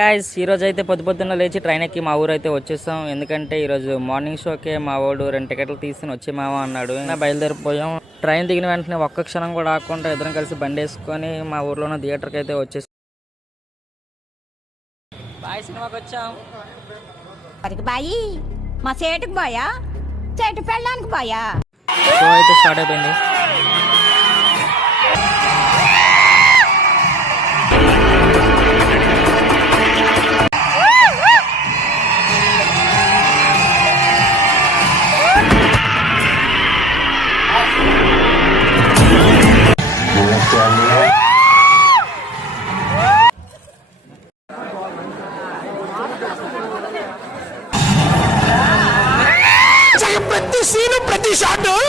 Guys, ఈరోజు అయితే పొద్దున్న లేచి ట్రైన్ ఎక్కి మా ఊరు అయితే వచ్చేసాం. ఎందుకంటే ఈరోజు మార్నింగ్ షోకే మా వాడు 2 టికెట్లు తీసుకుని వచ్చి మావా అన్నాడు. బయలుదేరిపోయాం. ట్రైన్ దిగిన వెంటనే ఒక్క క్షణం కూడా ఆకుండా ఇద్దరం కలిసి బండి వేసుకొని మా ఊర్లో థియేటర్కి అయితే వచ్చేసాం. బాయ్, సినిమాకి వచ్చాం. బాయి మా సేటుకు బాయా చెట్టు పెళ్ళడానికి బాయా. షో అయితే స్టార్ట్ అయిపోయింది.